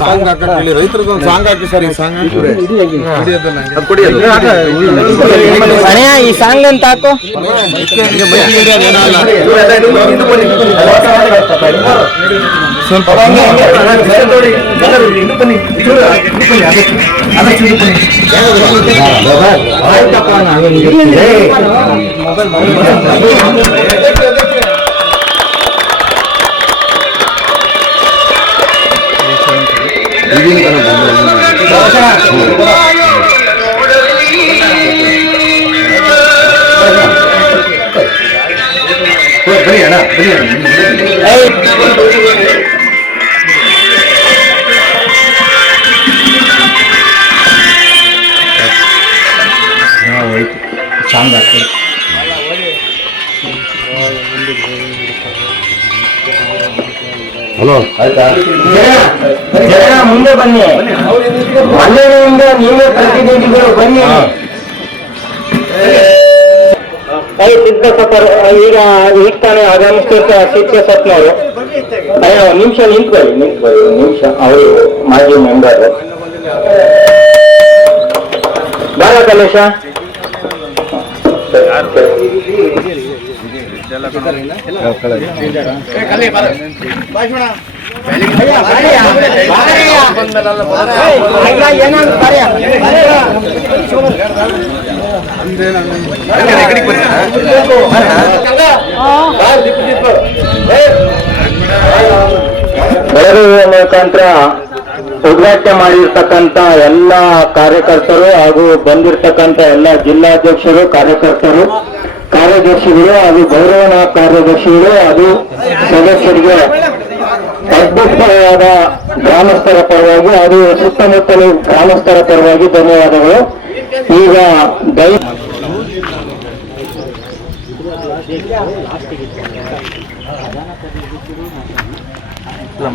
Song ಹಾಕಿ ರೈತರದ್ದು ಒಂದು song ಹಾಕಿ sir. ಈ song ಈ ಸಾಂಗ್ ಅಂತ ಹಾಕು. ಸಾಂಗ್ ಹಾಕಿ ಹಲೋ ಆಯ್ತಾ? ಮುಂದೆ ಬನ್ನಿ, ಮನೆಯಿಂದ ನೀವೇ ಪ್ರತಿನಿಧಿಗಳು ಬನ್ನಿ. ಈಗ ತಾನೇ ಆಗಮಿಸ್ತಿರ್ತಾರೆ ಸಿದ್ದೇಶ್ವರನವರು. ನಿಮಿಷ ನಿಂತ್ಕೊಳ್ಳಿ ನಿಮಿಷ. ಅವರು ಮಾಜಿ ಮೆಂಬರ್ ಬಾರ ಕಲೇಶ. ಬೆಳಗಾವಿಯ ಮುಖಾಂತರ ಉದ್ಘಾಟನೆ ಮಾಡಿರ್ತಕ್ಕಂಥ ಎಲ್ಲ ಕಾರ್ಯಕರ್ತರು ಹಾಗೂ ಬಂದಿರತಕ್ಕಂಥ ಎಲ್ಲ ಜಿಲ್ಲಾಧ್ಯಕ್ಷರು, ಕಾರ್ಯಕರ್ತರು, ಕಾರ್ಯದರ್ಶಿಗಳು ಹಾಗೂ ಗೌರವನ ಕಾರ್ಯದರ್ಶಿಗಳು ಹಾಗೂ ಸದಸ್ಯರಿಗೆ ಅದ್ಭುತವಾದ ಗ್ರಾಮಸ್ಥರ ಪರವಾಗಿ ಹಾಗೂ ಸುತ್ತಮುತ್ತಲ ಗ್ರಾಮಸ್ಥರ ಪರವಾಗಿ ಧನ್ಯವಾದಗಳು. ಈಗ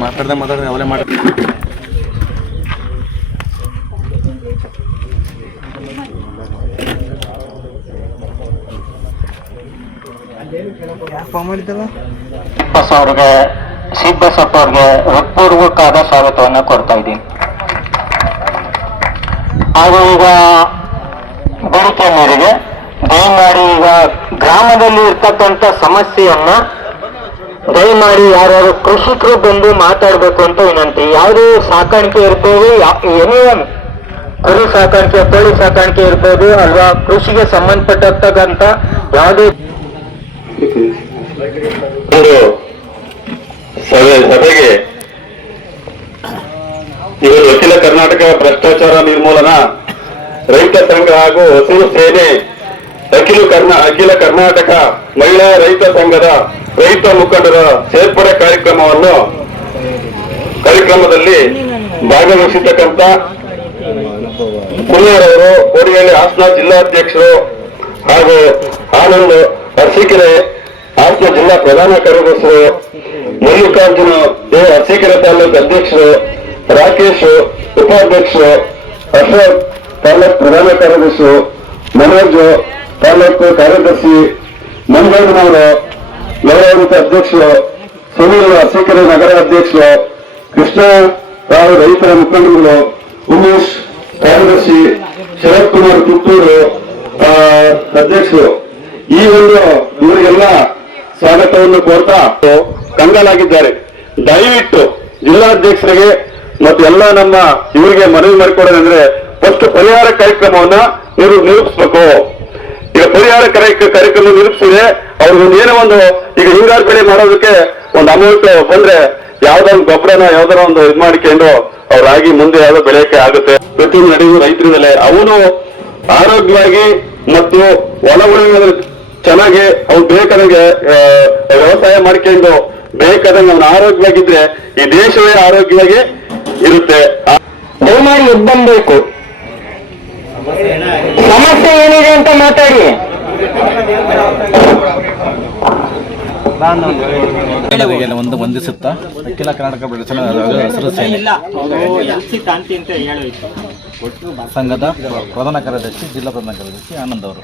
ಮಾತಾಡ್ದೆ ಅವಲೇ ಮಾಡಿ ಅವ್ರಿಗೆ ಸಿದ್ದಬಸಪ್ಪ ಅವ್ರಿಗೆ ಹೃತ್ಪೂರ್ವಕವಾದ ಸ್ವಾಗತವನ್ನು ಕೊಡ್ತಾ ಇದ್ದೀನಿ. ಹಾಗೂ ಈಗ ಬೇಡಿಕೆ ಮೇರೆಗೆ ದಯಮಾಡಿ ಈಗ ಗ್ರಾಮದಲ್ಲಿ ಇರ್ತಕ್ಕಂಥ ಸಮಸ್ಯೆಯನ್ನ ದಯಮಾಡಿ ಯಾರ್ಯಾರು ಕೃಷಿಕರು ಬಂದು ಮಾತಾಡ್ಬೇಕು ಅಂತ ವಿನಂತಿ. ಯಾವುದೇ ಸಾಕಾಣಿಕೆ ಇರ್ಬೋದು, ಎನಿವನ್ ಕುರಿ ಸಾಕಾಣಿಕೆ, ಕೋಳಿ ಸಾಕಾಣಿಕೆ ಇರ್ಬೋದು ಅಲ್ವಾ, ಕೃಷಿಗೆ ಸಂಬಂಧಪಟ್ಟಂತ ಯಾವುದೇ ಸಭೆಗೆ ಇವರು ಅಖಿಲ ಕರ್ನಾಟಕ ಭ್ರಷ್ಟಾಚಾರ ನಿರ್ಮೂಲನ ರೈತ ಸಂಘ ಹಾಗೂ ಹಸಿರು ಸೇನೆ ಅಖಿಲ ಕರ್ನಾಟಕ ಮಹಿಳಾ ರೈತ ಸಂಘದ ರೈತ ಮುಖಂಡರ ಸೇರ್ಪಡೆ ಕಾರ್ಯಕ್ರಮದಲ್ಲಿ ಭಾಗವಹಿಸಿರ್ತಕ್ಕಂಥ ಕುಮಾರವರು, ಕೋಡಿಹಳ್ಳಿ ಹಾಸನ ಜಿಲ್ಲಾಧ್ಯಕ್ಷರು ಹಾಗೂ ಆನಂದ್ ಅರಸೀಕೆರೆ ಹಾಸನ ಜಿಲ್ಲಾ ಪ್ರಧಾನ ಕಾರ್ಯದರ್ಶಿಗಳು, ಮಲ್ಲಿಕಾರ್ಜುನ ಅರಸೀಕೆರೆ ತಾಲೂಕು ಅಧ್ಯಕ್ಷರು, ರಾಕೇಶ್ ಉಪಾಧ್ಯಕ್ಷರು, ಅಶೋಕ್ ತಾಲೂಕು ಪ್ರಧಾನ ಕಾರ್ಯದರ್ಶಿ, ಮನೋಜ್ ತಾಲೂಕು ಕಾರ್ಯದರ್ಶಿ, ಮಂಗಳೂರಿನವರು ಗೌರವಾನ್ವಿತ ಅಧ್ಯಕ್ಷರು, ಸುನೀಲ್ ಅರಸೀಕೆರೆ ನಗರ ಅಧ್ಯಕ್ಷರು, ಕೃಷ್ಣ ರಾವ್ ರೈತರ ಮುಖಂಡರುಗಳು, ಉಮೇಶ್ ಕಾರ್ಯದರ್ಶಿ, ಶರತ್ ಕುಮಾರ್ ಪುತ್ತೂರು ಅಧ್ಯಕ್ಷರು, ಈ ಒಂದು ಇವರಿಗೆಲ್ಲ ಸ್ವಾಗತವನ್ನು ಕೋರ್ತಾ ಕಂಗಾಲಾಗಿದ್ದಾರೆ. ದಯವಿಟ್ಟು ಜಿಲ್ಲಾಧ್ಯಕ್ಷರಿಗೆ ಮತ್ತು ಎಲ್ಲ ನಮ್ಮ ಇವರಿಗೆ ಮನವಿ ಮಾಡಿಕೊಡೋದಂದ್ರೆ ಫಸ್ಟ್ ಪರಿಹಾರ ಕಾರ್ಯಕ್ರಮವನ್ನ ನಿರೂಪಿಸಬೇಕು. ಈಗ ಪರಿಹಾರ ಕಾರ್ಯಕ್ರಮ ನಿರೂಪಿಸಿದ್ರೆ ಅವ್ರಿಗೊಂದು ಏನೋ ಒಂದು ಈಗ ಹಿಂಗಾರು ಬೆಳೆ ಮಾಡೋದಕ್ಕೆ ಒಂದು ಅಮೌಂಟ್ ಬಂದ್ರೆ ಯಾವ್ದೊಂದು ಗೊಬ್ಬರನ ಯಾವ್ದಾರ ಒಂದು ಇದು ಮಾಡಿಕೊಂಡು ಅವ್ರಾಗಿ ಮುಂದೆ ಯಾವ್ದೋ ಬೆಳೆಯಕ್ಕೆ ಆಗುತ್ತೆ. ಪ್ರತಿಯೊಂದು ನಡೆಯುವ ರೈತರಿಂದಲೇ ಅವನು ಆರೋಗ್ಯವಾಗಿ ಮತ್ತು ಹೊಲ ಉಳುಮೆ ಚೆನ್ನಾಗಿ ಅವ್ನು ಬೇಕಾದಂಗೆ ವ್ಯವಸಾಯ ಮಾಡ್ಕೊಂಡು ಬೇಕಾದಂಗೆ ಅವನು ಆರೋಗ್ಯವಾಗಿದ್ರೆ ಈ ದೇಶವೇ ಆರೋಗ್ಯವಾಗಿ ಇರುತ್ತೆ. ದಯಮಾಡಿ ಎದ್ದು ಸಮಸ್ಯೆ ಏನಿದೆ ಅಂತ ಮಾತಾಡಿ. ಒಂದು ವಂದಿಸುತ್ತಾ ಅಖಿಲ ಕರ್ನಾಟಕ ಹಸಿರು ಸೇನೆ ಸಂಘದ ಪ್ರಧಾನ ಕಾರ್ಯದರ್ಶಿ, ಜಿಲ್ಲಾ ಪ್ರಧಾನ ಕಾರ್ಯದರ್ಶಿ ಆನಂದ್ ಅವರು,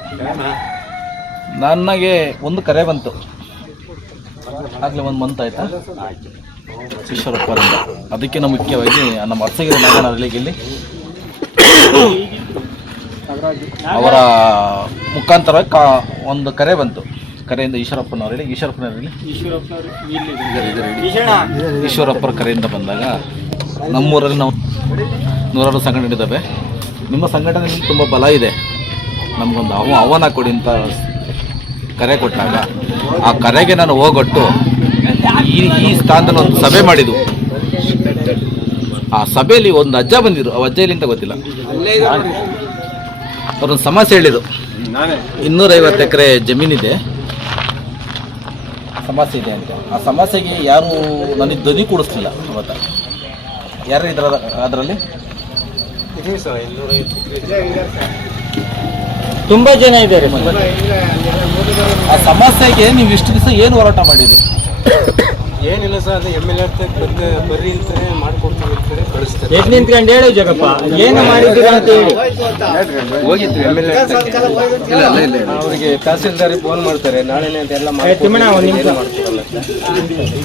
ನನಗೆ ಒಂದು ಕರೆ ಬಂತು. ಆಗಲೇ ಒಂದು ಮಂತ್ ಆಯ್ತಾ, ಈಶ್ವರಪ್ಪರಿಂದ. ಅದಕ್ಕಿಂತ ಮುಖ್ಯವಾಗಿ ನಮ್ಮ ಅರಸಗಿರಿ ನಾಗನ ಹಳ್ಳಿಯಲ್ಲಿ ಅವರ ಮುಖಾಂತರ ಒಂದು ಕರೆ ಬಂತು. ಕರೆಯಿಂದ ಈಶ್ವರಪ್ಪರ ಕರೆಯಿಂದ ಬಂದಾಗ ನಮ್ಮೂರಲ್ಲಿ ನಾವು ನೂರಾರು ಸಂಘಟನೆ ಇದ್ದಾವೆ. ನಿಮ್ಮ ಸಂಘಟನೆಯಲ್ಲಿ ತುಂಬ ಬಲ ಇದೆ, ನಮಗೊಂದು ಆಹ್ವಾನ ಕೊಡಿ ಅಂತ ಕರೆ ಕೊಟ್ಟಾಗ ಆ ಕರೆಗೆ ನಾನು ಹೋಗೊಟ್ಟು ಈ ಸ್ಥಾನದಲ್ಲಿ ಒಂದು ಸಭೆ ಮಾಡಿದ್ದು. ಆ ಸಭೆಯಲ್ಲಿ ಒಂದು ಅಜ್ಜ ಬಂದಿದ್ರು. ಆ ಅಜ್ಜ ಎಲ್ಲಿಂದ ಗೊತ್ತಿಲ್ಲ. ಅವ್ರೊಂದು ಸಮಸ್ಯೆ ಹೇಳಿದ್ರು. 250 ಎಕರೆ ಜಮೀನಿದೆ, ಸಮಸ್ಯೆ ಇದೆ ಅಂತ. ಆ ಸಮಸ್ಯೆಗೆ ಯಾರು ನನಗೆ ಧ್ವನಿ ಕೂಡಿಸ್ಲಿಲ್ಲ. ಅವತ್ತ ಯಾರು ಇದ್ರ ಅದರಲ್ಲಿ ತುಂಬಾ ಜನ ಇದ್ದಾರೆ. ಆ ಸಮಸ್ಯೆಗೆ ನೀವು ಇಷ್ಟು ದಿವಸ ಏನು ಹೋರಾಟ ಮಾಡಿರಿ? ಏನಿಲ್ಲ ಸರ್, ಅದು MLA ಬರ್ರಿ ಅಂತಾರೆ, ಮಾಡ್ಕೊಡ್ತೀವಿ ಅಂತಾರೆ, ಕಳಿಸ್ತಾರೆ. ಎದ್ ನಿಂತ್ಕೊಂಡು ಹೇಳು ಜಗಪ್ಪ, ಏನು ಮಾಡಿದ್ದೀರಾ ಅಂತ ಹೇಳಿ. ಹೋಗಿದ್ವಿ MLA ಅವರಿಗೆ ತಹಸೀಲ್ದಾರಿ ಫೋನ್ ಮಾಡ್ತಾರೆ, ನಾಳೆನೇ ಅಂತ ಎಲ್ಲ ಮಾಡ್ಕೊಡಲ್ಲ.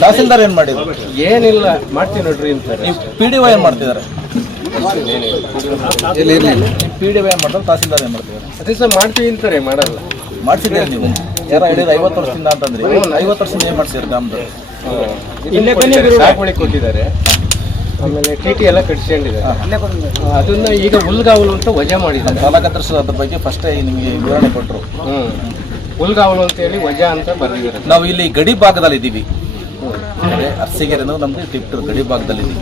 ತಹಸೀಲ್ದಾರ್ ಏನು ಮಾಡಿದ್ರು? ಏನಿಲ್ಲ, ಮಾಡ್ತೀವಿ ನೋಡ್ರಿ ಅಂತಾರೆ. ನೀವು PDO ಏನು ಮಾಡ್ತಿದ್ದಾರೆ? PDO ಏನು ಮಾಡ್ತಾರೆ, ತಹಸೀಲ್ದಾರ್ ಏನು ಮಾಡ್ತಿದ್ದಾರೆ? ಅದೇ ಸರ್ ಮಾಡ್ತೀವಿ ಅಂತಾರೆ, ಮಾಡಲ್ಲ. ಮಾಡ್ಸಿದ್ದೀರಿ ನೀವು? ಯಾರು ಹೇಳಿದ್ರು 50 ವರ್ಷದಿಂದ ಅಂತಂದ್ರಿ. 50 ವರ್ಷದಿಂದ ಏನು ಮಾಡ್ಸಿದ್ರು ಗ್ರಾಮದಲ್ಲಿ? ಸಾಗುವಳಿ ಕೊಟ್ಟಿದ್ದಾರೆ, ಆಮೇಲೆ TT ಎಲ್ಲ ಕಟ್ಸ್ಕೊಂಡಿದ್ದಾರೆ. ಅದನ್ನ ಈಗ ಹುಲ್ಗಾವಲು ಅಂತ ವಜಾ ಮಾಡಿದ್ದಾರೆ. ತಾಲೂಕದರ್ಶಿ ಅದ್ರ ಬಗ್ಗೆ ಫಸ್ಟೇ ನಿಮಗೆ ವಿವರಣೆ ಕೊಟ್ಟರು. ಹುಲ್ಗಾವಲು ಅಂತ ಹೇಳಿ ವಜಾ ಅಂತ ಬರ್ದಿದ್ದಾರೆ. ನಾವು ಇಲ್ಲಿ ಗಡಿ ಭಾಗದಲ್ಲಿ ಇದ್ದೀವಿ. ಅರಸೀಕೆರೆ ಅನ್ನೋದು ನಮ್ದು ಟಿಪ್ಟರ್ ಗಡಿ ಭಾಗದಲ್ಲಿ ಇದ್ದೀವಿ.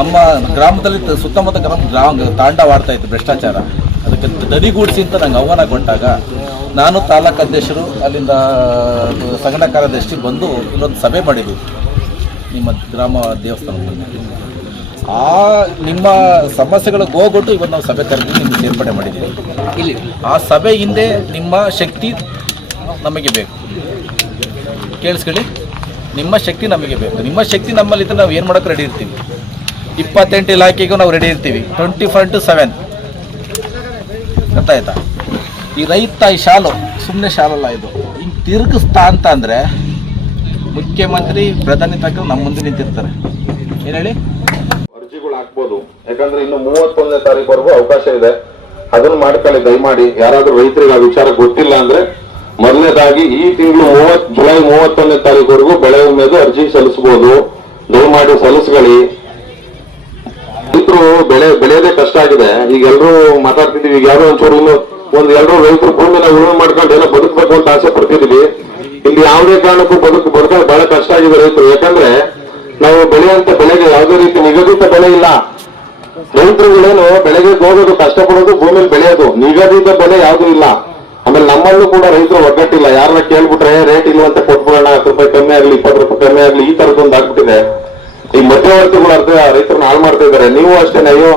ನಮ್ಮ ಗ್ರಾಮದಲ್ಲಿ ಸುತ್ತಮುತ್ತ ಗ್ರಾಮ ತಾಂಡವಾಡ್ತಾ ಇತ್ತು ಭ್ರಷ್ಟಾಚಾರ. ಅದಕ್ಕೆ ದನಿಗೂಡಿಸಿ ಅಂತ ನಂಗೆ ಆಹ್ವಾನ ಕೊಟ್ಟಾಗ ನಾನು ತಾಲೂಕು ಅಧ್ಯಕ್ಷರು ಅಲ್ಲಿಂದ ಸಂಘಟನಾ ಕಾರ್ಯದರ್ಶಿ ಬಂದು ಇಲ್ಲೊಂದು ಸಭೆ ಮಾಡಿದ್ವಿ ನಿಮ್ಮ ಗ್ರಾಮ ದೇವಸ್ಥಾನದಲ್ಲಿ. ಆ ನಿಮ್ಮ ಸಮಸ್ಯೆಗಳಿಗೆ ಹೋಗ್ಬಿಟ್ಟು ಇವತ್ತು ನಾವು ಸಭೆ ಕರೆದು ನಿಮ್ಗೆ ಸೇರ್ಪಡೆ ಮಾಡಿದ್ದೀವಿ. ಇಲ್ಲಿ ಆ ಸಭೆ ಹಿಂದೆ ನಿಮ್ಮ ಶಕ್ತಿ ನಮಗೆ ಬೇಕು. ಕೇಳಿಸ್ಕೊಳ್ಳಿ, ನಿಮ್ಮ ಶಕ್ತಿ ನಮಗೆ ಬೇಕು. ನಿಮ್ಮ ಶಕ್ತಿ ನಮ್ಮಲ್ಲಿದ್ದರೆ ನಾವು ಏನು ಮಾಡೋಕ್ಕೆ ರೆಡಿ ಇರ್ತೀವಿ. 28 ಇಲಾಖೆಗೂ ನಾವು ರೆಡಿ ಇರ್ತೀವಿ 24/7. ಗೊತ್ತಾಯ್ತಾ? ಈ ರೈತ ಈ ಶಾಲು ಸುಮ್ಮನೆ ಶಾಲಲ್ಲ, ಇದು ಹಿಂಗೆ ತಿರುಗಿಸ್ತಾ ಅಂತ ಅಂದರೆ ಮುಖ್ಯಮಂತ್ರಿ ಪ್ರಧಾನಿ ತಕ್ಕ ನಮ್ಮ ಮುಂದೆ ನಿಂತಿರ್ತಾರೆ. ಏನು ಹೇಳಿ? ಅರ್ಜಿಗಳು ಹಾಕ್ಬೋದು, ಯಾಕಂದ್ರೆ ಇನ್ನು 31ನೇ ತಾರೀಕುವರೆಗೂ ಅವಕಾಶ ಇದೆ. ಅದನ್ನ ಮಾಡ್ಕೊಳ್ಳಿ ದಯಮಾಡಿ. ಯಾರಾದ್ರೂ ರೈತರಿಗೆ ಆ ವಿಚಾರ ಗೊತ್ತಿಲ್ಲ ಅಂದ್ರೆ ಮೊದಲನೇದಾಗಿ ಈ ತಿಂಗಳು ಜುಲೈ 31ನೇ ತಾರೀಕುವರೆಗೂ ಬೆಳೆ ವಿಮೆದು ಅರ್ಜಿ ಸಲ್ಲಿಸಬಹುದು. ದಯಮಾಡಿ ಸಲ್ಲಿಸ್ಕೊಳ್ಳಿ. ರೈತರು ಬೆಳೆಯೋದೇ ಕಷ್ಟ ಆಗಿದೆ. ಈಗ ಎಲ್ಲರೂ ಮಾತಾಡ್ತಿದೀವಿ. ಈಗ ಯಾರೋ ಒಂಚೂರು ಎಲ್ಲರೂ ರೈತರು ಭೂಮಿನ ಉಳುಮೆ ಮಾಡ್ಕೊಂಡು ಏನೋ ಬದುಕಬೇಕು ಅಂತ ಆಸೆ ಪಡ್ತಿದೀವಿ. ಇಲ್ಲಿ ಯಾವುದೇ ಕಾರಣಕ್ಕೂ ಬದುಕೋದು ಬಹಳ ಕಷ್ಟ ಆಗಿದೆ ರೈತರು. ಯಾಕಂದ್ರೆ ನಾವು ಬೆಳೆಯುವಂತ ಬೆಳೆಗೆ ಯಾವುದೇ ರೀತಿ ನಿಗದಿತ ಬೆಲೆ ಇಲ್ಲ. ರೈತರುಗಳೇನು ಬೆಳೆಗೆ ಹೋಗೋದು, ಕಷ್ಟಪಡೋದು, ಭೂಮಿಲಿ ಬೆಳೆಯೋದು, ನಿಗದಿತ ಬೆಲೆ ಯಾವುದೂ ಇಲ್ಲ. ಆಮೇಲೆ ನಮ್ಮಲ್ಲೂ ಕೂಡ ರೈತರು ಒಗ್ಗಟ್ಟಿಲ್ಲ. ಯಾರನ್ನ ಕೇಳ್ಬಿಟ್ರೆ ರೇಟ್ ಇಲ್ವಂತ ಕೊಟ್ಬಿಡೋಣ, 10 ರೂಪಾಯಿ ಕಮ್ಮಿ ಆಗ್ಲಿ, 20 ರೂಪಾಯಿ ಕಮ್ಮಿ ಆಗ್ಲಿ, ಈ ತರದೊಂದು ಆಗ್ಬಿಟ್ಟಿದೆ. ಈ ಮಧ್ಯವರ್ತಿಗಳು ರೈತರನ್ನ ಹಾಳು ಮಾಡ್ತಾ ಇದ್ದಾರೆ. ನೀವು ಅಷ್ಟೇನೆ, ಅಯ್ಯೋ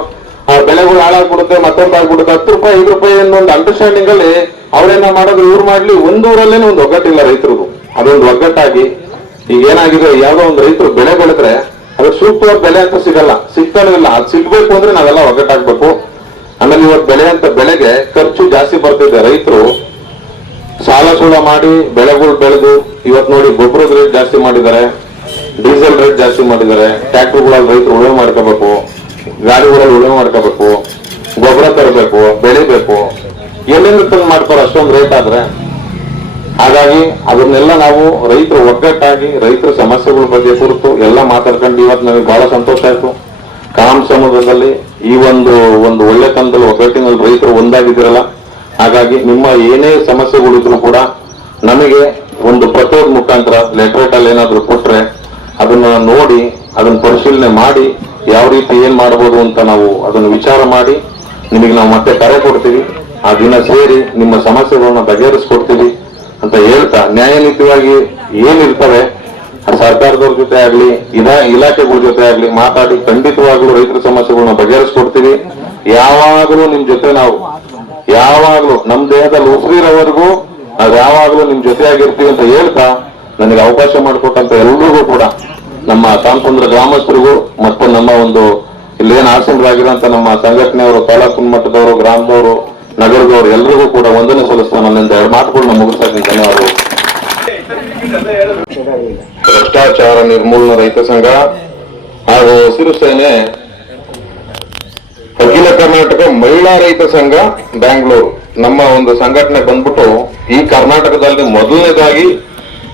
ಆ ಬೆಳೆಗಳು ಹಾಳಾಗ್ಬಿಡುತ್ತೆ, ಮತ್ತೊಂದು ಆಗ್ಬಿಡುತ್ತೆ, 10 ರೂಪಾಯಿ 5 ರೂಪಾಯಿ ಅನ್ನೊಂದು ಅಂಡರ್ಸ್ಟ್ಯಾಂಡಿಂಗ್ ಅಲ್ಲಿ ಅವ್ರೇನ ಮಾಡೋದು, ಇವ್ರು ಮಾಡ್ಲಿ, ಒಂದೂರಲ್ಲೇನೆ ಒಂದು ಒಗ್ಗಟ್ಟಿಲ್ಲ ರೈತರಿಗೂ. ಅದೊಂದು ಒಗ್ಗಟ್ಟಾಗಿ ಈಗ ಏನಾಗಿದೆ, ಯಾವ್ದೋ ಒಂದು ರೈತರು ಬೆಳೆ ಬೆಳೆದ್ರೆ ಅದ್ರ ಸೂಕ್ತವಾದ ಬೆಲೆ ಅಂತ ಸಿಗಲ್ಲ, ಸಿಗ್ತಾನೂ ಇಲ್ಲ. ಅದು ಸಿಗ್ಬೇಕು ಅಂದ್ರೆ ನಾವೆಲ್ಲ ಒಗ್ಗಟ್ಟಾಗ್ಬೇಕು. ಆಮೇಲೆ ಇವತ್ತು ಬೆಳೆಯಂತ ಬೆಳೆಗೆ ಖರ್ಚು ಜಾಸ್ತಿ ಬರ್ತಿದೆ. ರೈತರು ಸಾಲ ಸೂಲ ಮಾಡಿ ಬೆಳೆಗಳು ಬೆಳೆದು ಇವತ್ತು ನೋಡಿ ಗೊಬ್ಬರದ ರೇಟ್ ಜಾಸ್ತಿ ಮಾಡಿದ್ದಾರೆ, ಡೀಸೆಲ್ ರೇಟ್ ಜಾಸ್ತಿ ಮಾಡಿದ್ದಾರೆ. ಟ್ರ್ಯಾಕ್ಟರ್ಗಳಲ್ಲಿ ರೈತರು ಉಳುಮೆ ಮಾಡ್ಕೋಬೇಕು, ಗಾಡಿಗಳಲ್ಲಿ ಉಳುಮೆ ಮಾಡ್ಕೋಬೇಕು, ಗೊಬ್ಬರ ತರಬೇಕು, ಬೆಳಿಬೇಕು, ಎಲ್ಲಿಂದ ತಂದು ಮಾಡ್ತಾರೆ ಅಷ್ಟೊಂದು ರೇಟ್ ಆದ್ರೆ. ಹಾಗಾಗಿ ಅದನ್ನೆಲ್ಲ ನಾವು ರೈತರು ಒಗ್ಗಟ್ಟಾಗಿ ರೈತರ ಸಮಸ್ಯೆಗಳ ಬಗ್ಗೆ ಕುರಿತು ಎಲ್ಲ ಮಾತಾಡ್ಕೊಂಡು ಇವತ್ತು ನನಗೆ ಬಹಳ ಸಂತೋಷ ಆಯ್ತು. ಕಾಮ್ ಸಮುದ್ರದಲ್ಲಿ ಈ ಒಂದು ಒಳ್ಳೆತನದಲ್ಲಿ ಒಗ್ಗಟ್ಟಿನಲ್ಲಿ ರೈತರು ಒಂದಾಗಿದ್ದೀರಲ್ಲ. ಹಾಗಾಗಿ ನಿಮ್ಮ ಏನೇ ಸಮಸ್ಯೆಗಳಿದ್ರು ಕೂಡ ನಮಗೆ ಒಂದು ಪತ್ರದ ಮುಖಾಂತರ ಲೆಟರೇಟ್ ಅಲ್ಲಿ ಏನಾದ್ರು ಕೊಟ್ರೆ ಅದನ್ನ ನೋಡಿ ಅದನ್ನ ಪರಿಶೀಲನೆ ಮಾಡಿ ಯಾವ ರೀತಿ ಏನ್ ಮಾಡಬಹುದು ಅಂತ ನಾವು ಅದನ್ನು ವಿಚಾರ ಮಾಡಿ ನಿಮಗೆ ನಾವು ಮತ್ತೆ ಕರೆ ಕೊಡ್ತೀವಿ. ಆ ದಿನ ಸೇರಿ ನಿಮ್ಮ ಸಮಸ್ಯೆಗಳನ್ನ ಬಗೆಹರಿಸ್ಕೊಡ್ತೀವಿ ಅಂತ ಹೇಳ್ತಾ, ನ್ಯಾಯನೀತಿಯಾಗಿ ಏನಿರ್ತವೆ ಸರ್ಕಾರದವ್ರ ಜೊತೆ ಆಗ್ಲಿ ಇಲಾಖೆಗಳ ಜೊತೆ ಆಗ್ಲಿ ಮಾತಾಡಿ ಖಂಡಿತವಾಗ್ಲೂ ರೈತರ ಸಮಸ್ಯೆಗಳನ್ನ ಬಗೆಹರಿಸ್ಕೊಡ್ತೀವಿ. ಯಾವಾಗ್ಲೂ ನಿಮ್ ಜೊತೆ ನಾವು ಯಾವಾಗ್ಲೂ ನಮ್ ದೇಹದಲ್ಲಿ ಉಸಿರಿರೋವರೆಗೂ ನಾವು ಯಾವಾಗ್ಲೂ ನಿಮ್ ಜೊತೆಯಾಗಿರ್ತೀವಿ ಅಂತ ಹೇಳ್ತಾ, ನನಗೆ ಅವಕಾಶ ಮಾಡಿಕೊಟ್ಟಂತ ಎಲ್ರಿಗೂ ಕೂಡ, ನಮ್ಮ ಕಾಮಸಂದ್ರ ಗ್ರಾಮಸ್ಥರಿಗೂ ಮತ್ತು ನಮ್ಮ ಒಂದು ಇಲ್ಲೇನು ಆಸೀನರಾಗಿರೋಂತ ನಮ್ಮ ಸಂಘಟನೆಯವರು, ತಾಲೂಕು ಮಟ್ಟದವರು, ಗ್ರಾಮದವರು, ನಗರದವರು ಎಲ್ರಿಗೂ ಕೂಡ ವಂದನೆ ಸಲ್ಲಿಸ್ತಾ ನನ್ನಿಂದ 2 ಮಾತುಗಳನ್ನ ಮುಗಿಸ್ತಾ ಇದ್ದೀನಿ. ಧನ್ಯವಾದಗಳು. ಭ್ರಷ್ಟಾಚಾರ ನಿರ್ಮೂಲನಾ ರೈತ ಸಂಘ ಹಾಗೂ ಹಸಿರು ಸೇನೆ ಅಖಿಲ ಕರ್ನಾಟಕ ಮಹಿಳಾ ರೈತ ಸಂಘ ಬ್ಯಾಂಗ್ಳೂರು ನಮ್ಮ ಒಂದು ಸಂಘಟನೆ ಬಂದ್ಬಿಟ್ಟು ಈ ಕರ್ನಾಟಕದಲ್ಲಿ ಮೊದಲನೇದಾಗಿ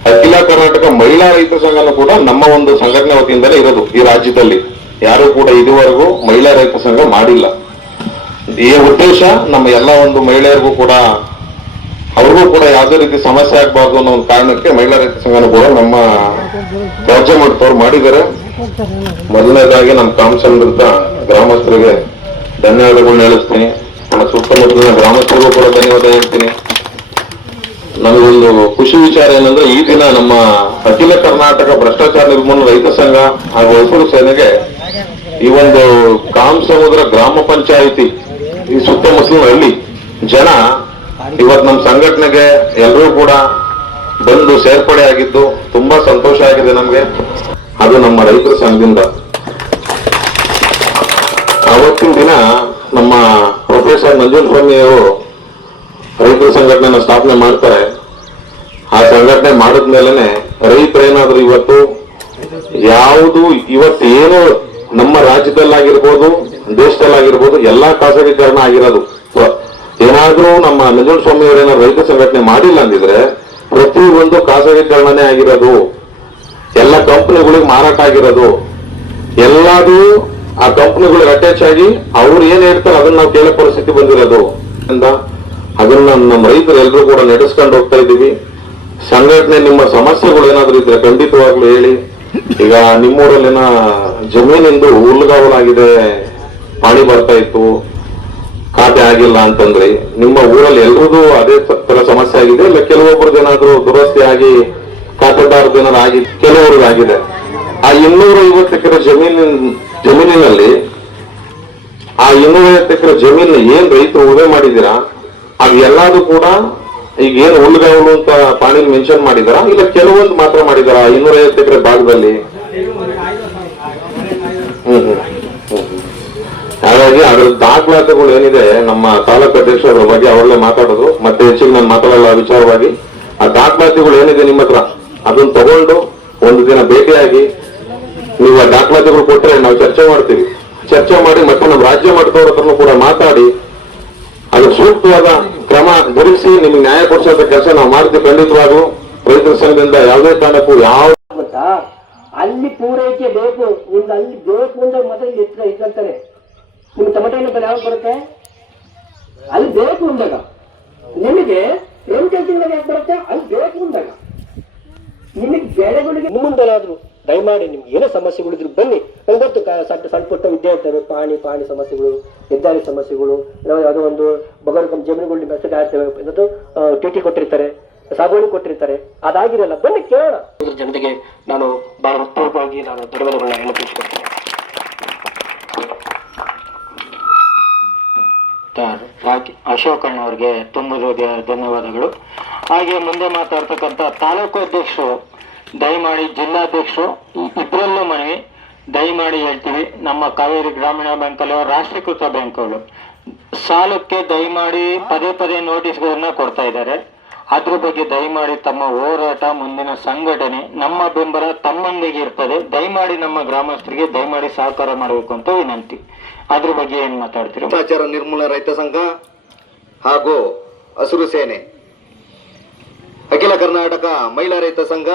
ಅಖಿಲ ಕರ್ನಾಟಕ ಮಹಿಳಾ ರೈತ ಸಂಘನೂ ಕೂಡ ನಮ್ಮ ಒಂದು ಸಂಘಟನೆ ವತಿಯಿಂದಲೇ ಇರೋದು ಈ ರಾಜ್ಯದಲ್ಲಿ. ಯಾರು ಕೂಡ ಇದುವರೆಗೂ ಮಹಿಳಾ ರೈತ ಸಂಘ ಮಾಡಿಲ್ಲ. ಈ ಉದ್ದೇಶ ನಮ್ಮ ಎಲ್ಲ ಒಂದು ಮಹಿಳೆಯರಿಗೂ ಕೂಡ ಅವ್ರಿಗೂ ಕೂಡ ಯಾವುದೇ ರೀತಿ ಸಮಸ್ಯೆ ಆಗಬಾರ್ದು ಅನ್ನೋ ಒಂದು ಕಾರಣಕ್ಕೆ ಮಹಿಳಾ ರೈತ ಸಂಘನೂ ಕೂಡ ನಮ್ಮ ರಾಜ್ಯ ಮಟ್ಟದವ್ರು ಮಾಡಿದ್ದಾರೆ. ಮೊದಲನೇದಾಗಿ ನಮ್ಮ ಕಾಮಸಂದ್ರದ ಗ್ರಾಮಸ್ಥರಿಗೆ ಧನ್ಯವಾದಗಳನ್ನ ಹೇಳಿಸ್ತೀನಿ. ನಮ್ಮ ಸುತ್ತಮುತ್ತಲಿನ ಗ್ರಾಮಸ್ಥರಿಗೂ ಕೂಡ ಧನ್ಯವಾದ ಹೇಳ್ತೀನಿ. ನನಗೊಂದು ಖುಷಿ ವಿಚಾರ ಏನಂದ್ರೆ ಈ ದಿನ ನಮ್ಮ ಅಖಿಲ ಕರ್ನಾಟಕ ಭ್ರಷ್ಟಾಚಾರ ನಿರ್ಮೂಲನಾ ರೈತ ಸಂಘ ಹಾಗೂ ಹಸಿರು ಸೇನೆಗೆ ಈ ಒಂದು ಕಾಮಸಮುದ್ರ ಗ್ರಾಮ ಪಂಚಾಯಿತಿ ಈ ಸುತ್ತಮುತ್ತಲಿನ ಹಳ್ಳಿ ಜನ ಇವತ್ತು ನಮ್ಮ ಸಂಘಟನೆಗೆ ಎಲ್ಲರೂ ಕೂಡ ಬಂದು ಸೇರ್ಪಡೆ ಆಗಿದ್ದು ತುಂಬಾ ಸಂತೋಷ ಆಗಿದೆ ನಮ್ಗೆ. ಅದು ನಮ್ಮ ರೈತರ ಸಂಘದಿಂದ. ಅವತ್ತಿನ ದಿನ ನಮ್ಮ ಪ್ರೊಫೆಸರ್ ನಂಜುಂಡಸ್ವಾಮಿ ಅವರು ರೈತರ ಸಂಘಟನೆನ ಸ್ಥಾಪನೆ ಮಾಡ್ತಾರೆ. ಆ ಸಂಘಟನೆ ಮಾಡಿದ್ಮೇಲೆ ರೈತರೇನಾದ್ರೂ ಇವತ್ತೇನು ನಮ್ಮ ರಾಜ್ಯದಲ್ಲಾಗಿರ್ಬೋದು ದೇಶದಲ್ಲಾಗಿರ್ಬೋದು ಎಲ್ಲಾ ಖಾಸಗೀಕರಣ ಆಗಿರೋದು. ಏನಾದ್ರೂ ನಮ್ಮ ನಂಜುಂಡಸ್ವಾಮಿ ಅವರೇನಾದ್ರು ರೈತ ಸಂಘಟನೆ ಮಾಡಿಲ್ಲ ಅಂದಿದ್ರೆ ಪ್ರತಿಯೊಂದು ಖಾಸಗೀಕರಣನೇ ಆಗಿರೋದು, ಎಲ್ಲ ಕಂಪನಿಗಳಿಗೆ ಮಾರಾಟ ಆಗಿರೋದು, ಎಲ್ಲಾದ್ರೂ ಆ ಕಂಪನಿಗಳಿಗೆ ಅಟ್ಯಾಚ್ ಆಗಿ ಅವ್ರು ಏನ್ ಹೇಳ್ತಾರೆ ಅದನ್ನ ನಾವು ಕೇಳೋ ಪರಿಸ್ಥಿತಿ ಬಂದಿರೋದು. ಅದನ್ನ ನಮ್ಮ ರೈತರು ಎಲ್ಲರೂ ಕೂಡ ನಡೆಸ್ಕೊಂಡು ಹೋಗ್ತಾ ಇದ್ದೀವಿ. ಸಂಘಟನೆ ನಿಮ್ಮ ಸಮಸ್ಯೆಗಳು ಏನಾದ್ರು ಇದ್ರೆ ಖಂಡಿತವಾಗ್ಲೂ ಹೇಳಿ. ಈಗ ನಿಮ್ಮೂರಲ್ಲಿನ ಜಮೀನಿಂದು ಹುಲ್ಲುಗಾವಲಾಗಿದೆ, ಪಾಣಿ ಬರ್ತಾ ಇತ್ತು, ಖಾತೆ ಆಗಿಲ್ಲ ಅಂತಂದ್ರೆ ನಿಮ್ಮ ಊರಲ್ಲಿ ಎಲ್ರದ್ದು ಅದೇ ತರ ಸಮಸ್ಯೆ ಆಗಿದೆ. ಇಲ್ಲ ಕೆಲವೊಬ್ರದ್ದು ಏನಾದ್ರು ದುರಸ್ತಿ ಆಗಿ ಖಾತೆದಾರದ್ದು ಏನಾದ್ರು ಆಗಿ ಕೆಲವರಿಗೆ ಆಗಿದೆ. ಆ 250 ಎಕರೆ ಜಮೀನಿನಲ್ಲಿ ಆ 250 ಎಕರೆ ಜಮೀನು ಏನ್ ರೈತರು ಉಳುಮೆ ಮಾಡಿದ್ದೀರಾ ಅದು ಎಲ್ಲಾದು ಕೂಡ ಈಗ ಏನು ಹುಲ್ಲುಗಾವಲು ಅಂತ ಪಾಣಿಲಿ ಮೆನ್ಷನ್ ಮಾಡಿದಾರ, ಇಲ್ಲ ಕೆಲವೊಂದು ಮಾತ್ರ ಮಾಡಿದಾರ 250 ಎಕರೆ ಭಾಗದಲ್ಲಿ. ಹಾಗಾಗಿ ಅದ್ರ ದಾಖಲಾತಿಗಳು ಏನಿದೆ ನಮ್ಮ ತಾಲೂಕು ಅಧ್ಯಕ್ಷರ ಬಗ್ಗೆ ಅವರಲ್ಲೇ ಮಾತಾಡೋದು, ಮತ್ತೆ ಹೆಚ್ಚಿಗೆ ನಾನು ಮಾತಾಡಲ್ಲ ವಿಚಾರವಾಗಿ. ಆ ದಾಖಲಾತಿಗಳು ಏನಿದೆ ನಿಮ್ಮ ಹತ್ರ ಅದನ್ನ ತಗೊಂಡು ಒಂದು ದಿನ ಭೇಟಿಯಾಗಿ ನೀವು ಆ ದಾಖಲಾತಿಗಳು ಕೊಟ್ಟರೆ ನಾವು ಚರ್ಚೆ ಮಾಡ್ತೀವಿ. ಚರ್ಚೆ ಮಾಡಿ ಮತ್ತೆ ನಮ್ಮ ರಾಜ್ಯ ಮಟ್ಟದವ್ರ ಹತ್ರನೂ ಕೂಡ ಮಾತಾಡಿ ಅದು ಸೂಕ್ತವಾದ ಕ್ರಮ ಜರುಗಿಸಿ ನಿಮ್ಗೆ ನ್ಯಾಯ ಕೊಡಿಸೋದ ಕೆಲಸ ನಾವು ಮಾಡ್ತೀವಿ. ಖಂಡಿತವಾಗೂ ರೈತರ ಸಂಘದಿಂದ ಯಾವುದೇ ಕಾರಣಕ್ಕೂ ಯಾವ ಅಲ್ಲಿ ಪೂರೈಕೆ ಬೇಕು, ನಿಮ್ಗೆ ಅಲ್ಲಿ ಬೇಕು ಅಂದ್ರೆ ಮೊದಲು ಎತ್ತರ ಇಟ್ಕೊಂತಾರೆ. ನಿಮ್ಗೆ ಟೊಮೆಟೊ ಬೆಲೆ ಯಾವಾಗ ಬರುತ್ತೆ? ಅಲ್ಲಿ ಬೇಕು ಅಂದಾಗ ನಿಮಗೆ 8 ತಿಂಗಳಿಗೆ ಯಾಕೆ ಬರುತ್ತೆ? ಅಲ್ಲಿ ಬೇಕು ಅಂದಾಗ ನಿಮಗೆ ಬೆಳೆಗಳಿಗೆ ಮುಂದಲಾದ್ರು ದಯಮಾಡಿ ನಿಮ್ಗೆ ಏನೋ ಸಮಸ್ಯೆಗಳಿದ್ರು ಬನ್ನಿ. ನನಗೆ ಗೊತ್ತು ಸಣ್ಣ ಪುಟ್ಟ ವಿದ್ಯಾರ್ಥಿಗಳು ಪಾಣಿ ಸಮಸ್ಯೆಗಳು, ಹೆದ್ದಾರಿ ಸಮಸ್ಯೆಗಳು, ಯಾವುದೋ ಒಂದು ಬಗರು ಜಮೀನುಗಳು ನಿಮ್ಮ ಹೆಸರು ಇವತ್ತು ಟಿಟಿ ಕೊಟ್ಟಿರ್ತಾರೆ, ಸಾಗುವಳಿ ಕೊಟ್ಟಿರ್ತಾರೆ, ಅದಾಗಿರಲ್ಲ. ಬನ್ನಿ ಕೇಳೋಣ. ಜನತೆಗೆ ನಾನು ಬಹಳ ಹೃತ್ಪೂರ್ವಕವಾಗಿ ನಾನು ಧನ್ಯವಾದಗಳನ್ನ ಹೇಳಿಕೊಡ್ತೀನಿ. ಅಶೋಕಣ್ಣ ಅವರಿಗೆ ತುಂಬ ಧನ್ಯವಾದಗಳು. ಹಾಗೆ ಮುಂದೆ ಮಾತಾಡ್ತಕ್ಕಂಥ ತಾಲೂಕು ಅಧ್ಯಕ್ಷರು ದಯಮಾಡಿ, ಜಿಲ್ಲಾಧ್ಯಕ್ಷರು ಇಬ್ಬರಲ್ಲೂ ಮನವಿ ದಯಮಾಡಿ ಹೇಳ್ತೀವಿ, ನಮ್ಮ ಕಾವೇರಿ ಗ್ರಾಮೀಣ ಬ್ಯಾಂಕಲ್ಲಿ ರಾಷ್ಟ್ರೀಕೃತ ಬ್ಯಾಂಕ್ಗಳು ಸಾಲಕ್ಕೆ ದಯಮಾಡಿ ಪದೇ ನೋಟಿಸ್ಗಳನ್ನ ಕೊಡ್ತಾ ಇದ್ದಾರೆ. ಅದ್ರ ಬಗ್ಗೆ ದಯಮಾಡಿ ತಮ್ಮ ಹೋರಾಟ, ಮುಂದಿನ ಸಂಘಟನೆ, ನಮ್ಮ ಬೆಂಬಲ ತಮ್ಮೊಂದಿಗೆ ಇರ್ತದೆ. ದಯಮಾಡಿ ನಮ್ಮ ಗ್ರಾಮಸ್ಥರಿಗೆ ದಯಮಾಡಿ ಸಹಕಾರ ಮಾಡಬೇಕು ಅಂತ ವಿನಂತಿ. ಅದ್ರ ಬಗ್ಗೆ ಏನ್ ಮಾತಾಡ್ತೀರಿ? ಭ್ರಷ್ಟಾಚಾರ ನಿರ್ಮೂಲನಾ ರೈತ ಸಂಘ ಹಾಗೂ ಹಸಿರು ಸೇನೆ, ಅಖಿಲ ಕರ್ನಾಟಕ ಮಹಿಳಾ ರೈತ ಸಂಘ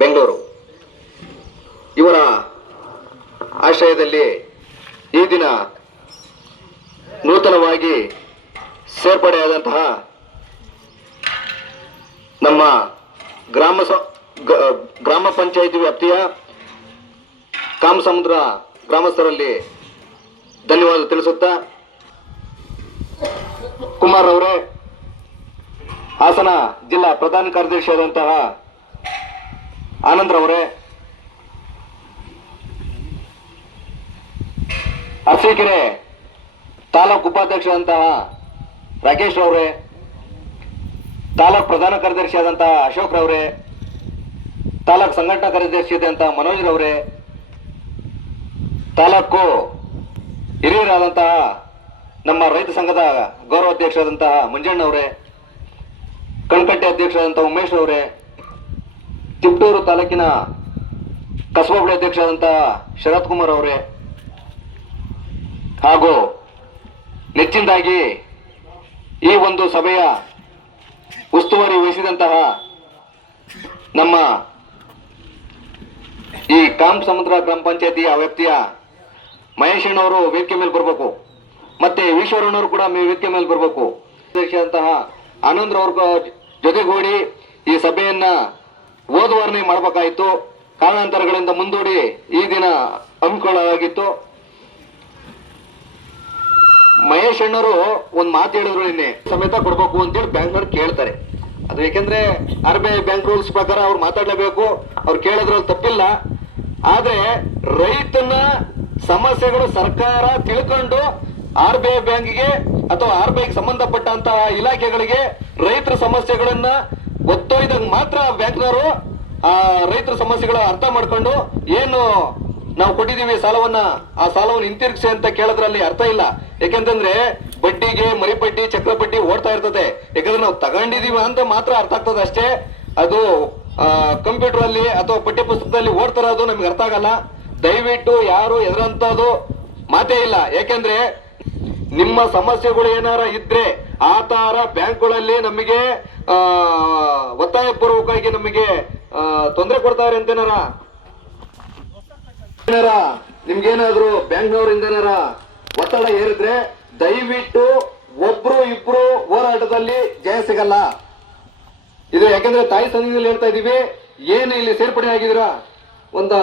ಬೆಂಗಳೂರು ಇವರ ಆಶ್ರಯದಲ್ಲಿ ಈ ದಿನ ನೂತನವಾಗಿ ಸೇರ್ಪಡೆಯಾದಂತಹ ನಮ್ಮ ಗ್ರಾಮ ಪಂಚಾಯಿತಿ ವ್ಯಾಪ್ತಿಯ ಕಾಮಸಮುದ್ರ ಗ್ರಾಮಸ್ಥರಲ್ಲಿ ಧನ್ಯವಾದ ತಿಳಿಸುತ್ತಾ, ಕುಮಾರ್ ಅವರೇ, ಹಾಸನ ಜಿಲ್ಲಾ ಪ್ರಧಾನ ಕಾರ್ಯದರ್ಶಿಯಾದಂತಹ ಆನಂದ್ರವರೇ, ಅರಸೀಕೆರೆ ತಾಲೂಕು ಉಪಾಧ್ಯಕ್ಷರಾದಂತಹ ರಾಕೇಶ್ ರವರೇ, ತಾಲೂಕು ಪ್ರಧಾನ ಕಾರ್ಯದರ್ಶಿಯಾದಂತಹ ಅಶೋಕ್ ರವರೇ, ತಾಲೂಕು ಸಂಘಟನಾ ಕಾರ್ಯದರ್ಶಿಯಾದಂತಹ ಮನೋಜ್ ರವರೇ, ತಾಲೂಕು ಹಿರಿಯರಾದಂತಹ ನಮ್ಮ ರೈತ ಸಂಘದ ಗೌರವ ಅಧ್ಯಕ್ಷರಾದಂತಹ ಮಂಜಣ್ಣವರೇ, ಕಣ್ಕಟ್ಟೆ ಅಧ್ಯಕ್ಷರಾದಂತಹ ಉಮೇಶ್ ಅವರೇ, ತಿಪಟೂರು ತಾಲೂಕಿನ ಕಸಬಾ ಹೋಬಳಿ ಅಧ್ಯಕ್ಷರಾದಂತಹ ಶರತ್ ಕುಮಾರ್ ಅವರೇ, ಹಾಗೂ ನೆಚ್ಚಿನದಾಗಿ ಈ ಒಂದು ಸಭೆಯ ಉಸ್ತುವಾರಿ ವಹಿಸಿದಂತಹ ನಮ್ಮ ಈ ಸಮುದ್ರ ಗ್ರಾಮ ಪಂಚಾಯತಿಯ ವ್ಯಾಪ್ತಿಯ ಮಹೇಶಣ್ಣವರು ವೇದಿಕೆ ಮೇಲೆ ಬರಬೇಕು, ಮತ್ತೆ ಈಶ್ವರಣ್ಣವರು ಕೂಡ ವೇದಿಕೆ ಮೇಲೆ ಬರಬೇಕು. ಅಧ್ಯಕ್ಷರಂತಹ ಆನಂದ್ ಅವ್ರ ಜೊತೆಗೂಡಿ ಈ ಸಭೆಯನ್ನ ಓದುವಾರಣೆ ಮಾಡಬೇಕಾಯಿತು. ಕಾರಣಾಂತರಗಳಿಂದ ಮುಂದೂಡಿ ಈ ದಿನ ಹಮ್ಮಿಕೊಳ್ಳಲಾಗಿತ್ತು. ಮಹೇಶ್ ಅಣ್ಣರು ಒಂದ್ ಮಾತು ಹೇಳಿದ್ರು, ನಿನ್ನೆ ಸಮೇತ ಕೊಡ್ಬೇಕು ಅಂತೇಳಿ ಬ್ಯಾಂಕ್ನವ್ರು ಕೇಳ್ತಾರೆ. ಅದು ಯಾಕೆಂದ್ರೆ RBI ಬ್ಯಾಂಕ್ ರೂಲ್ಸ್ ಪ್ರಕಾರ ಅವ್ರು ಮಾತಾಡ್ಲೇಬೇಕು, ಅವ್ರು ಕೇಳಿದ್ರಲ್ಲಿ ತಪ್ಪಿಲ್ಲ. ಆದ್ರೆ ರೈತನ ಸಮಸ್ಯೆಗಳು ಸರ್ಕಾರ ತಿಳ್ಕೊಂಡು RBI ಬ್ಯಾಂಕಿಗೆ ಅಥವಾ RBIಗೆ ಸಂಬಂಧಪಟ್ಟಂತಹ ಇಲಾಖೆಗಳಿಗೆ ರೈತರ ಸಮಸ್ಯೆಗಳನ್ನ ಗೊತ್ತೊಯ್ದಾಗ ಮಾತ್ರ ಬ್ಯಾಂಕ್ನವರು ಆ ರೈತರ ಸಮಸ್ಯೆಗಳ ಅರ್ಥ ಮಾಡ್ಕೊಂಡು ಏನು ನಾವು ಕೊಟ್ಟಿದೀವಿ ಸಾಲವನ್ನ, ಆ ಸಾಲವನ್ನು ಹಿಂತಿರುಗಿಸಿ ಅಂತ ಕೇಳೋದ್ರಲ್ಲಿ ಅರ್ಥ ಇಲ್ಲ. ಯಾಕೆಂತಂದ್ರೆ ಬಡ್ಡಿಗೆ ಮರಿಬಡ್ಡಿ ಚಕ್ರಬಡ್ಡಿ ಓಡ್ತಾ ಇರ್ತದೆ. ಯಾಕಂದ್ರೆ ನಾವು ತಗೊಂಡಿದೀವಿ ಅಂತ ಮಾತ್ರ ಅರ್ಥ ಆಗ್ತದೆ ಅಷ್ಟೇ. ಅದು ಕಂಪ್ಯೂಟರ್ ಅಲ್ಲಿ ಅಥವಾ ಪಠ್ಯ ಪುಸ್ತಕದಲ್ಲಿ ಓಡ್ತಾರದು ನಮ್ಗೆ ಅರ್ಥ ಆಗಲ್ಲ. ದಯವಿಟ್ಟು ಯಾರು ಎದುರಂತದ್ದು ಮಾತೇ ಇಲ್ಲ. ಯಾಕೆಂದ್ರೆ ನಿಮ್ಮ ಸಮಸ್ಯೆಗಳು ಏನಾರ ಇದ್ರೆ ಆ ತರ ಬ್ಯಾಂಕ್ಗಳಲ್ಲಿ ನಮಗೆ ಒತ್ತಾಯ ಪೂರ್ವಕವಾಗಿ ನಮಗೆ ತೊಂದರೆ ಕೊಡ್ತಾರೆ ಅಂತೇನಾರ ನಿಮ್ಗೇನಾದ್ರು ಬ್ಯಾಂಕ್ನವರಿಂದ ಒತ್ತಡ ಏರಿದ್ರೆ ದಯವಿಟ್ಟು ಒಬ್ರು ಇಬ್ರು ಹೋರಾಟದಲ್ಲಿ ಜಯ ಸಿಗಲ್ಲ. ಇದು ಯಾಕಂದ್ರೆ ತಾಯಿ ಸನ್ನಿಧಿಯಲ್ಲಿ ಹೇಳ್ತಾ ಇದೀವಿ. ಏನು ಇಲ್ಲಿ ಸೇರ್ಪಡೆ ಆಗಿದ್ದೀರಾ, ಒಂದು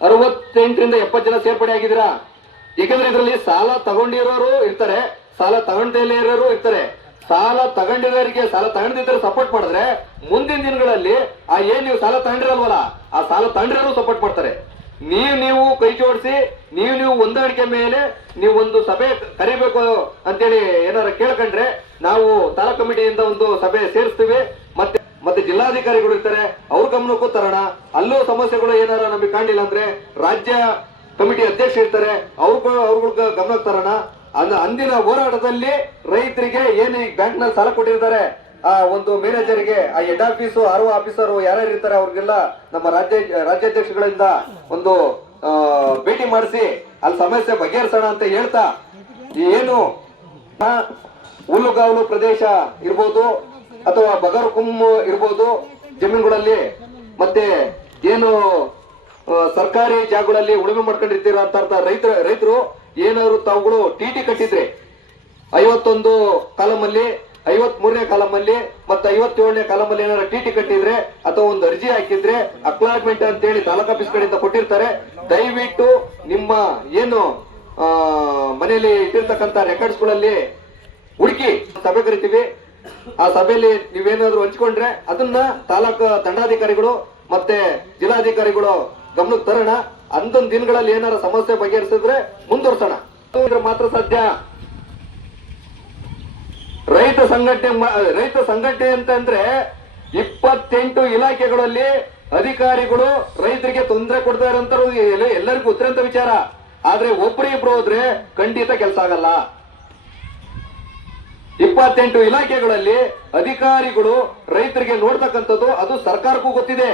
68ರಿಂದ 70 ಜನ ಸೇರ್ಪಡೆ ಆಗಿದ್ದೀರಾ. ಯಾಕಂದ್ರೆ ಇದರಲ್ಲಿ ಸಾಲ ತಗೊಂಡಿರೋರು ಇರ್ತಾರೆ, ಸಾಲ ತಗೊಂಡೇ ಇರೋರು ಇರ್ತಾರೆ. ಸಾಲ ತಗೊಂಡಿರೋರಿಗೆ ಸಾಲ ತಗೊಂಡಿದ್ರೆ ಸಪೋರ್ಟ್ ಮಾಡಿದ್ರೆ ಮುಂದಿನ ದಿನಗಳಲ್ಲಿ ಆ ಏನ್ ನೀವು ಸಾಲ ತಗೊಂಡಿರಲ್ವಲ್ಲ, ಆ ಸಾಲ ತಗೊಂಡಿರೋರು ಸಪೋರ್ಟ್ ಮಾಡ್ತಾರೆ. ನೀವು ಕೈ ಜೋಡಿಸಿ ನೀವು ಹೊಂದಾಣಿಕೆ ಮೇಲೆ ನೀವು ಒಂದು ಸಭೆ ಕರಿಬೇಕು ಅಂತೇಳಿ ಏನಾರ ಕೇಳ್ಕೊಂಡ್ರೆ ನಾವು ತಾಲೂಕು ಕಮಿಟಿಯಿಂದ ಒಂದು ಸಭೆ ಸೇರಿಸ್ತೀವಿ. ಮತ್ತೆ ಜಿಲ್ಲಾಧಿಕಾರಿಗಳು ಇರ್ತಾರೆ, ಅವ್ರ ಗಮನಕ್ಕೂ ತರೋಣ. ಅಲ್ಲೂ ಸಮಸ್ಯೆಗಳು ಏನಾರ ನಮಗೆ ಕಾಣಿಲ್ಲ ಅಂದ್ರೆ ರಾಜ್ಯ ಕಮಿಟಿ ಅಧ್ಯಕ್ಷ ಇರ್ತಾರೆ, ಅವ್ರ ಗಮನಕ್ಕೆ ತರೋಣ. ಅಂದಿನ ಹೋರಾಟದಲ್ಲಿ ರೈತರಿಗೆ ಏನು ಈ ಬ್ಯಾಂಕ್ ನಲ್ಲಿ ಸಾಲ ಕೊಟ್ಟಿರ್ತಾರೆ ಆ ಒಂದು ಮ್ಯಾನೇಜರ್ಗೆ, ಆ ಹೆಡ್ ಆಫೀಸು RO ಆಫೀಸರ್ ಯಾರ್ಯಾರು ಇರ್ತಾರೆ ಅವ್ರಿಗೆಲ್ಲ ನಮ್ಮ ರಾಜ್ಯಾಧ್ಯಕ್ಷಗಳಿಂದ ಒಂದು ಭೇಟಿ ಮಾಡಿಸಿ ಅಲ್ಲಿ ಸಮಸ್ಯೆ ಬಗೆಹರಿಸೋಣ ಅಂತ ಹೇಳ್ತಾ, ಏನು ಹುಲ್ಲುಗಾವಲು ಪ್ರದೇಶ ಇರ್ಬೋದು ಅಥವಾ ಬಗರ್ಕುಮ್ಮು ಇರ್ಬೋದು ಜಮೀನುಗಳಲ್ಲಿ, ಮತ್ತೆ ಏನು ಸರ್ಕಾರಿ ಜಾಗಗಳಲ್ಲಿ ಉಳುಮೆ ಮಾಡ್ಕೊಂಡಿರ್ತೀರ ಅಂತ ರೈತರು ಏನಾದ್ರು ತಾವುಗಳು TT ಕಟ್ಟಿದ್ರೆ 51 ಕಾಲಮಲ್ಲಿ 53ನೇ ಕಾಲಮಲ್ಲಿ ಮತ್ತೆ 57ನೇ ಕಾಲಮಲ್ಲಿ ಏನಾರ TT ಕಟ್ಟಿದ್ರೆ ಅಥವಾ ಒಂದು ಅರ್ಜಿ ಹಾಕಿದ್ರೆ ಅಕ್ಲಾಟ್ಮೆಂಟ್ ಅಂತ ಹೇಳಿ ತಾಲೂಕು ಆಫೀಸ್ ಕಡೆಯಿಂದ ಕೊಟ್ಟಿರ್ತಾರೆ. ದಯವಿಟ್ಟು ನಿಮ್ಮ ಏನು ಮನೆಯಲ್ಲಿ ಇಟ್ಟಿರ್ತಕ್ಕಂಥ ರೆಕಾರ್ಡ್ಸ್ ಗಳಲ್ಲಿ ಹುಡುಕಿ ಸಭೆ ಕರಿತೀವಿ. ಆ ಸಭೆಯಲ್ಲಿ ನೀವೇನಾದ್ರು ಹಂಚ್ಕೊಂಡ್ರೆ ಅದನ್ನ ತಾಲೂಕು ದಂಡಾಧಿಕಾರಿಗಳು ಮತ್ತೆ ಜಿಲ್ಲಾಧಿಕಾರಿಗಳು ಗಮನಕ್ಕೆ ತರೋಣ. ಅಂದೊಂದು ದಿನಗಳಲ್ಲಿ ಏನಾರ ಸಮಸ್ಯೆ ಬಗೆಹರಿಸಿದ್ರೆ ಮುಂದುವರ್ಸೋಣ. ಮಾತ್ರ ಸಾಧ್ಯ. ರೈತ ಸಂಘಟನೆ ಅಂತಂದ್ರೆ 28 ಇಲಾಖೆಗಳಲ್ಲಿ ಅಧಿಕಾರಿಗಳು ರೈತರಿಗೆ ತೊಂದರೆ ಕೊಡ್ತಾ ಇರೋಂಥವ್ರು ಎಲ್ಲರಿಗೂ ಗೊತ್ತಿರೋಂಥ ವಿಚಾರ. ಆದ್ರೆ ಒಬ್ರು ಹೋದ್ರೆ ಖಂಡಿತ ಕೆಲಸ ಆಗಲ್ಲ. 28 ಇಲಾಖೆಗಳಲ್ಲಿ ಅಧಿಕಾರಿಗಳು ರೈತರಿಗೆ ನೋಡ್ತಕ್ಕಂಥದ್ದು ಅದು ಸರ್ಕಾರಕ್ಕೂ ಗೊತ್ತಿದೆ.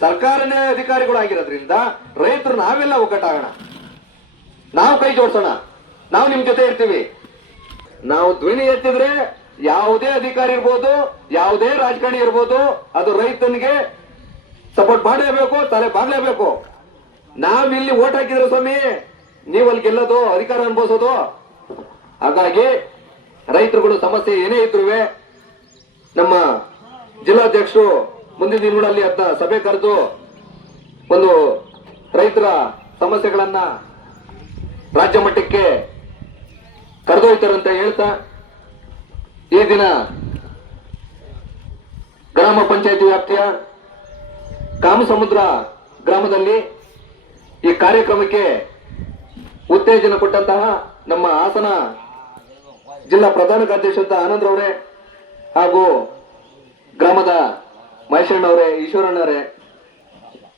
ಸರ್ಕಾರನೇ ಅಧಿಕಾರಿಗಳು ಆಗಿರೋದ್ರಿಂದ ರೈತರು ನಾವೆಲ್ಲ ಒಗ್ಗಟ್ಟಾಗೋಣ, ನಾವು ಕೈ ಜೋಡಿಸೋಣ, ನಾವು ನಿಮ್ ಜೊತೆ ಇರ್ತೀವಿ. ನಾವು ಧ್ವನಿ ಎತ್ತಿದ್ರೆ ಯಾವುದೇ ಅಧಿಕಾರಿ ಇರ್ಬೋದು, ಯಾವುದೇ ರಾಜಕಾರಣಿ ಇರ್ಬೋದು, ಅದು ರೈತನಿಗೆ ಸಪೋರ್ಟ್ ಮಾಡಲೇಬೇಕು, ತಲೆ ಬಾಗ್ಲೇಬೇಕು. ನಾವಿಲ್ಲಿ ಓಟ್ ಹಾಕಿದ್ರೆ ಸ್ವಾಮಿ, ನೀವು ಅಲ್ಲಿ ಗೆಲ್ಲೋದು, ಅಧಿಕಾರ ಅನುಭವಿಸೋದು. ಹಾಗಾಗಿ ರೈತರುಗಳು ಸಮಸ್ಯೆ ಏನೇ ಇದ್ರುವೆ ನಮ್ಮ ಜಿಲ್ಲಾಧ್ಯಕ್ಷರು ಮುಂದಿನ ದಿನಗಳಲ್ಲಿ ಅದನ್ನ ಸಭೆ ಕರೆದು ಒಂದು ರೈತರ ಸಮಸ್ಯೆಗಳನ್ನ ರಾಜ್ಯ ಮಟ್ಟಕ್ಕೆ ಕರೆದೊಯ್ತಾರಂತ ಹೇಳ್ತಾ, ಈ ದಿನ ಗ್ರಾಮ ಪಂಚಾಯತಿ ವ್ಯಾಪ್ತಿಯ ಕಾಮಸಮುದ್ರ ಗ್ರಾಮದಲ್ಲಿ ಈ ಕಾರ್ಯಕ್ರಮಕ್ಕೆ ಉತ್ತೇಜನ ಕೊಟ್ಟಂತಹ ನಮ್ಮ ಹಾಸನ ಜಿಲ್ಲಾ ಪ್ರಧಾನ ಕಾರ್ಯದರ್ಶಿ ಆನಂದ್ ಅವರೇ ಹಾಗೂ ಗ್ರಾಮದ ಮಹೇಶಣ್ಣವರೇ, ಈಶ್ವರಣ್ಣವರೇ,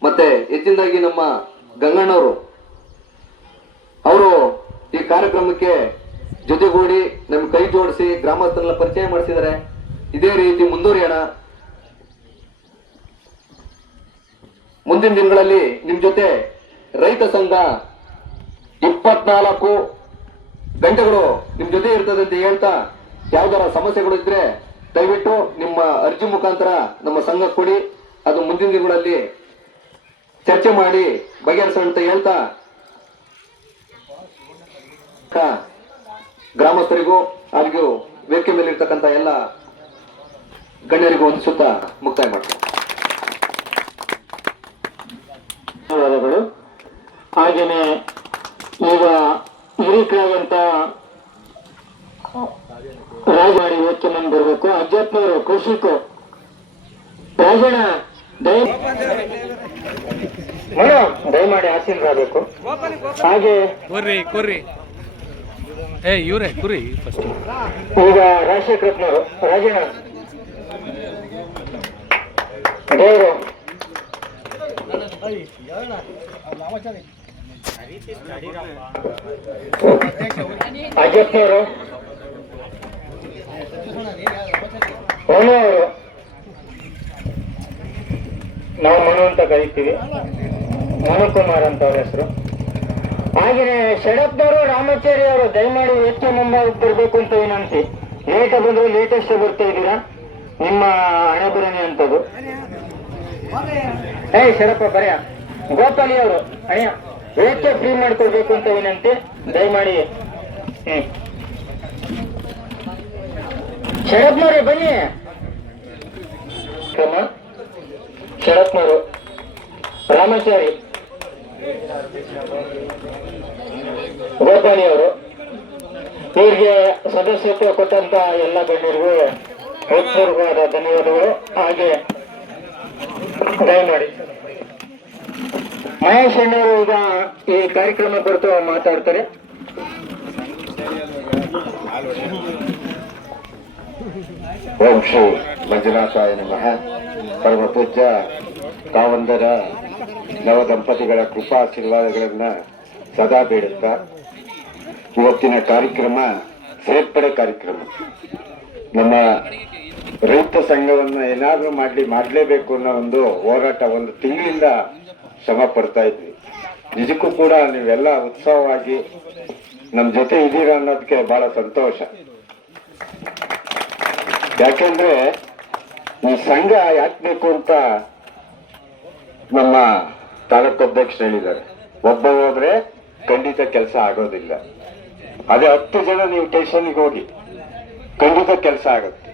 ಮತ್ತೆ ಹೆಚ್ಚಿನದಾಗಿ ನಮ್ಮ ಗಂಗಣ್ಣವರು, ಅವರು ಈ ಕಾರ್ಯಕ್ರಮಕ್ಕೆ ಜೊತೆಗೂಡಿ ನಮ್ಗೆ ಕೈ ಜೋಡಿಸಿ ಗ್ರಾಮಸ್ಥರನ್ನ ಪರಿಚಯ ಮಾಡಿಸಿದ್ದಾರೆ. ಇದೇ ರೀತಿ ಮುಂದುವರಿಯೋಣ. ಮುಂದಿನ ದಿನಗಳಲ್ಲಿ ನಿಮ್ ಜೊತೆ ರೈತ ಸಂಘ 24 ಗಂಟೆಗಳು ನಿಮ್ ಜೊತೆ ಇರ್ತದೆ ಅಂತ ಹೇಳ್ತಾ, ಯಾವ್ದಾರ ಸಮಸ್ಯೆಗಳು ಇದ್ರೆ ದಯವಿಟ್ಟು ನಿಮ್ಮ ಅರ್ಜಿ ಮುಖಾಂತರ ನಮ್ಮ ಸಂಘಕ್ಕೆ ಕೊಡಿ. ಅದು ಮುಂದಿನ ದಿನಗಳಲ್ಲಿ ಚರ್ಚೆ ಮಾಡಿ ಬಗೆಹರಿಸೋಣ ಅಂತ ಹೇಳ್ತಾ, ಗ್ರಾಮಸ್ಥರಿಗೂ ಹಾಗೂ ವೇದಿಕೆ ಮೇಲೆ ಇರ್ತಕ್ಕಂಥ ಎಲ್ಲ ಗಣ್ಯರಿಗೂ ವಂದಿಸುತ್ತಾ ಮುಕ್ತಾಯ ಮಾಡ್ತಾರೆ. ಧನ್ಯವಾದಗಳು. ಹಾಗೇನೆ ಈಗ ಹಿರಿಕರಾದಂತ ರಾಜವಾಡಿ ಯೋಚನೆ ಮುಂದೆ ಬರಬೇಕು. ಅಜ್ಜಪ್ಪನವರು ಕೃಷಿಕು ರಾಜಣ್ಣ ದಯಮಾಡಿ ಆಶೀರ್ವಾದಬೇಕು. ಹಾಗೆ ಇವರೇ ಕುರಿ ಫಸ್ಟ್ ಈಗ ರಾಜಶೇಖರಪ್ಪನವರು ರಾಜಣ್ಣ ದೇವರು ಅಜ್ಜಪ್ಪನವರು ಮನು ಅವರು, ನಾವು ಮನು ಅಂತ ಕರಿತೀವಿ, ಮನುಕುಮಾರ್ ಅಂತ ಅವ್ರ ಹೆಸರು. ಹಾಗೆಯೇ ಶರತ್ನವರು ರಾಮಾಚಾರಿ ಅವರು ದಯಮಾಡಿ ಹೆಚ್ಚು ಮುಂಭಾಗಕ್ಕೆ ಬರಬೇಕು ಅಂತ ವಿನಂತಿ. ಲೇಟ್ ಬಂದ್ರೆ ಲೇಟೆಸ್ಟ್ ಬರ್ತಾ ಇದ್ದೀರಾ, ನಿಮ್ಮ ಹಣೆ ಬರನೆ ಅಂತದ್ದು. ಶರಪ್ಪ ಬರೆಯ ಗೋಪಾಲಿ ಅವರು ಅಯ್ಯ ವೇದಿಕೆ ಫ್ರೀ ಮಾಡ್ಕೊಡ್ಬೇಕು ಅಂತ ವಿನಂತಿ ದಯಮಾಡಿ. ಶರತ್ನವರೇ ಬನ್ನಿ. ಕ್ರಮ ಶರತ್ನವರು ರಾಮಾಚಾರಿ ಗೋಪಾಲಿ ಅವರು, ಇವರಿಗೆ ಸದಸ್ಯತ್ವ ಕೊಟ್ಟಂತ ಎಲ್ಲ ಗಣ್ಯರಿಗೂ ಹೃತ್ಪೂರ್ವಕವಾದ ಧನ್ಯವಾದಗಳು. ಹಾಗೆ ದಯಮಾಡಿ ಮಹೇಶ್ ಅಣ್ಣವರು ಈಗ ಈ ಕಾರ್ಯಕ್ರಮ ಕುರಿತು ಮಾತಾಡ್ತಾರೆ. ಓಂ ಶ್ರೀ ಮಂಜುನಾಥಾಯ ನಮಃ. ಪರಮ ಪೂಜ್ಯ ಕಾವಂದರ ನವ ದಂಪತಿಗಳ ಕೃಪಾಶೀರ್ವಾದಗಳನ್ನ ಸದಾ ಬೇಡುತ್ತಾ, ಇವತ್ತಿನ ಕಾರ್ಯಕ್ರಮ ಸೇರ್ಪಡೆ ಕಾರ್ಯಕ್ರಮ. ನಮ್ಮ ರೈತ ಸಂಘವನ್ನು ಏನಾದ್ರೂ ಮಾಡಲೇಬೇಕು ಅನ್ನೋ ಒಂದು ಹೋರಾಟ ಒಂದು ತಿಂಗಳಿಂದ ಶ್ರಮ ಪಡ್ತಾ ಇದ್ವಿ. ನಿಜಕ್ಕೂ ಕೂಡ ನೀವೆಲ್ಲ ಉತ್ಸಾಹವಾಗಿ ನಮ್ಮ ಜೊತೆ ಇದ್ದೀರಾ ಅನ್ನೋದಕ್ಕೆ ಬಹಳ ಸಂತೋಷ. ಯಾಕೆಂದ್ರೆ ಈ ಸಂಘ ಯಾಕೆ ಬೇಕು ಅಂತ ನಮ್ಮ ತಾಲೂಕು ಅಧ್ಯಕ್ಷರು ಹೇಳಿದ್ದಾರೆ. ಒಬ್ಬ ಹೋದ್ರೆ ಖಂಡಿತ ಕೆಲಸ ಆಗೋದಿಲ್ಲ. ಅದೇ 10 ಜನ ನೀವು ಸ್ಟೇಷನ್ಗೆ ಹೋಗಿ ಖಂಡಿತ ಕೆಲಸ ಆಗುತ್ತೆ.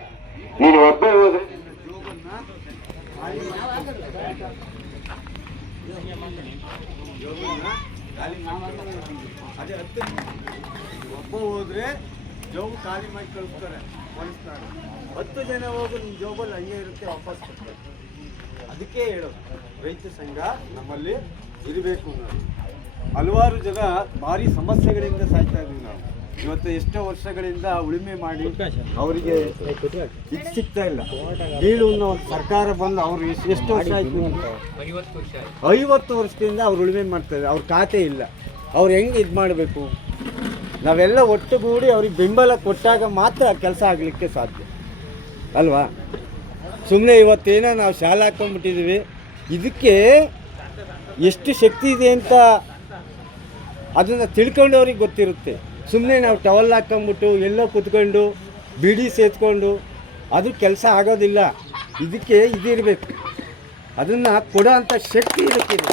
ನೀನು ಒಬ್ಬ ಹೋದ್ರೆ ಜೋಬ್ ಖಾಲಿ ಮಾಡಿ ಕಳಿಸ್ತಾರೆ ಪೊಲೀಸ್ನವರು. 10 ಜನ ಹೋಗಿ ನಿಮ್ಮ ಜೋಬಲ್ಲಿ ಹಂಗೆ ಇರುತ್ತೆ, ವಾಪಸ್ ಕೊಡ್ತಾರೆ. ಅದಕ್ಕೆ ಹೇಳೋದು ರೈತ ಸಂಘ ನಮ್ಮಲ್ಲಿ ಇರಬೇಕು. ನಾವು ಹಲವಾರು ಜನ ಭಾರಿ ಸಮಸ್ಯೆಗಳಿಂದ ಸಾಯ್ತಾ ಇದ್ದೀವಿ. ನಾವು ಇವತ್ತು ಎಷ್ಟೋ ವರ್ಷಗಳಿಂದ ಉಳುಮೆ ಮಾಡಿ ಅವರಿಗೆ ಇದು ಸಿಗ್ತಾ ಇಲ್ಲ. ಬೀಳು ಅನ್ನೋ ಒಂದು ಸರ್ಕಾರ ಬಂದು ಅವರು ಎಷ್ಟು ವರ್ಷ ಆಯ್ತು? 50 ವರ್ಷದಿಂದ ಅವ್ರು ಉಳುಮೆ ಮಾಡ್ತಾರೆ. ಅವ್ರ ಖಾತೆ ಇಲ್ಲ. ಅವ್ರು ಹೆಂಗೆ ಇದು ಮಾಡಬೇಕು? ನಾವೆಲ್ಲ ಒಟ್ಟುಗೂಡಿ ಅವ್ರಿಗೆ ಬೆಂಬಲ ಕೊಟ್ಟಾಗ ಮಾತ್ರ ಕೆಲಸ ಆಗಲಿಕ್ಕೆ ಸಾಧ್ಯ ಅಲ್ವಾ? ಸುಮ್ಮನೆ ಇವತ್ತೇನೋ ನಾವು ಶಾಲೆ ಹಾಕ್ಕೊಂಡ್ಬಿಟ್ಟಿದ್ದೀವಿ, ಇದಕ್ಕೆ ಎಷ್ಟು ಶಕ್ತಿ ಇದೆ ಅಂತ ಅದನ್ನು ತಿಳ್ಕೊಂಡವ್ರಿಗೆ ಗೊತ್ತಿರುತ್ತೆ. ಸುಮ್ಮನೆ ನಾವು ಟವಲ್ ಹಾಕ್ಕೊಂಬಿಟ್ಟು ಎಲ್ಲೋ ಕೂತ್ಕೊಂಡು ಬಿಡಿ ಸೇತ್ಕೊಂಡು ಅದು ಕೆಲಸ ಆಗೋದಿಲ್ಲ. ಇದಕ್ಕೆ ಇದಿರಬೇಕು, ಅದನ್ನು ಕೊಡೋ ಅಂಥ ಶಕ್ತಿ ಇದಕ್ಕಿದೆ.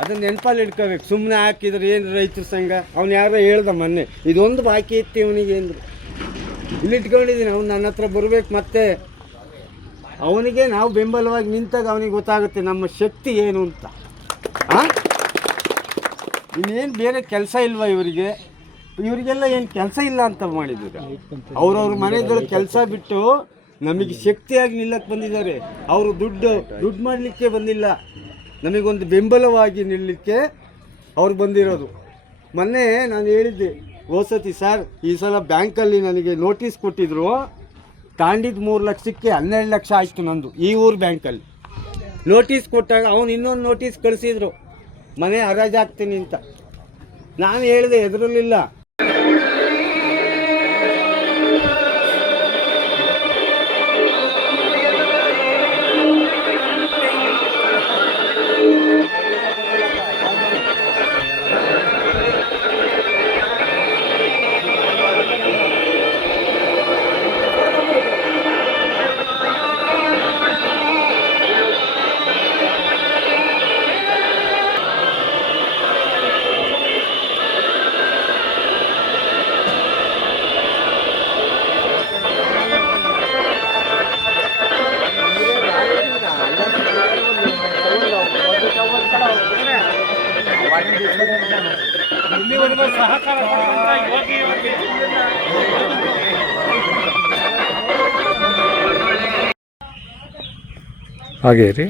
ಅದನ್ನು ನೆನಪಲ್ಲಿ ಇಟ್ಕೋಬೇಕು. ಸುಮ್ಮನೆ ಹಾಕಿದ್ರೆ ಏನು ರೈತರ ಸಂಘ, ಅವ್ನು ಯಾರೋ ಹೇಳ್ದ ಮೊನ್ನೆ ಇದೊಂದು ಬಾಕಿ ಇತ್ತು ಇವನಿಗೆ ಅಂದರು. ಇಲ್ಲಿ ಇಟ್ಕೊಂಡಿದ್ದೀನಿ, ಅವ್ನು ನನ್ನ ಹತ್ರ ಬರಬೇಕು. ಮತ್ತೆ ಅವನಿಗೆ ನಾವು ಬೆಂಬಲವಾಗಿ ನಿಂತಾಗ ಅವನಿಗೆ ಗೊತ್ತಾಗುತ್ತೆ ನಮ್ಮ ಶಕ್ತಿ ಏನು ಅಂತ. ಇನ್ನೇನು ಬೇರೆ ಕೆಲಸ ಇಲ್ವಾ ಇವರಿಗೆ? ಇವರಿಗೆಲ್ಲ ಏನು ಕೆಲಸ ಇಲ್ಲ ಅಂತ ಮಾಡಿದ್ರು. ಅವ್ರವ್ರ ಮನೆಗಳ ಕೆಲಸ ಬಿಟ್ಟು ನಮಗೆ ಶಕ್ತಿಯಾಗಿ ನಿಲ್ಲಕ್ಕೆ ಬಂದಿದ್ದಾರೆ. ಅವರು ದುಡ್ಡು ಮಾಡಲಿಕ್ಕೆ ಬಂದಿಲ್ಲ, ನಮಗೊಂದು ಬೆಂಬಲವಾಗಿ ನಿಲ್ಲಲಿಕ್ಕೆ ಅವ್ರು ಬಂದಿರೋದು. ಮೊನ್ನೆ ನಾನು ಹೇಳಿದ್ದೆ ಹೋಸತಿ, ಸರ್ ಈ ಸಲ ಬ್ಯಾಂಕಲ್ಲಿ ನನಗೆ ನೋಟಿಸ್ ಕೊಟ್ಟಿದ್ರು, ತಾಂಡಿದ್ದು 3 ಲಕ್ಷಕ್ಕೆ 12 ಲಕ್ಷ ಆಯಿತು ನಂದು ಈ ಊರು ಬ್ಯಾಂಕಲ್ಲಿ. ನೋಟಿಸ್ ಕೊಟ್ಟಾಗ ಅವನು ಇನ್ನೊಂದು ನೋಟಿಸ್ ಕಳಿಸಿದ್ರು, ಮನೆ ಹರಾಜಾಗ್ತೀನಿ ಅಂತ. ನಾನು ಹೇಳಿದೆ, ಎದುರಲಿಲ್ಲ. ಇಲ್ಲಿವರೆಗೂ ಸಹಕಾರ ಕೊಡುವಂತ ಯೋಗಿ ಹಾಗೆ ರೀ.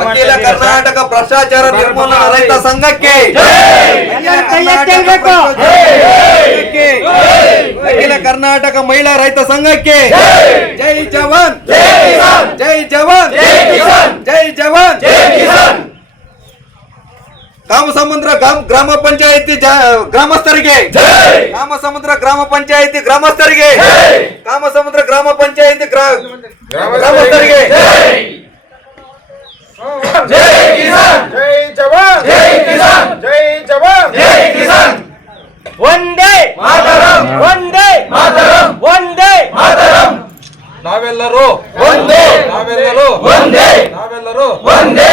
ಅಖಿಲ ಕರ್ನಾಟಕ ಭ್ರಷ್ಟಾಚಾರ ನಿರ್ಮೂಲನಾ ರೈತ ಸಂಘಕ್ಕೆ ಅಖಿಲ ಕರ್ನಾಟಕ ಮಹಿಳಾ ರೈತ ಸಂಘಕ್ಕೆ ಜೈ ಜವಾನ್ ಜೈ ಜವಾನ್ ಜೈ ಜವಾನ್ ಕಾಮಸಮುದ್ರ ಗ್ರಾಮ ಪಂಚಾಯಿತಿ ಗ್ರಾಮಸ್ಥರಿಗೆ ಕಾಮಸಮುದ್ರ ಗ್ರಾಮ ಪಂಚಾಯಿತಿ ಗ್ರಾಮಸ್ಥರಿಗೆ ಕಾಮಸಮುದ್ರ ಗ್ರಾಮ ಪಂಚಾಯಿತಿ ಗ್ರಾಮಸ್ಥರಿಗೆ ಜೈ ಕಿಸಾನ್ ಜೈ ಜವಾನ್ ಜೈ ಕಿಸಾನ್ ಜೈ ಜವಾನ್ ಜೈ ಕಿಸಾನ್ ಒಂದೇ ಮಾತರಂ ಒಂದೇ ಮಾತರಂ ಒಂದೇ ಮಾತರಂ ನಾವೆಲ್ಲರೂ ಒಂದೇ ನಾವೆಲ್ಲರೂ ಒಂದೇ ನಾವೆಲ್ಲರೂ ಒಂದೇ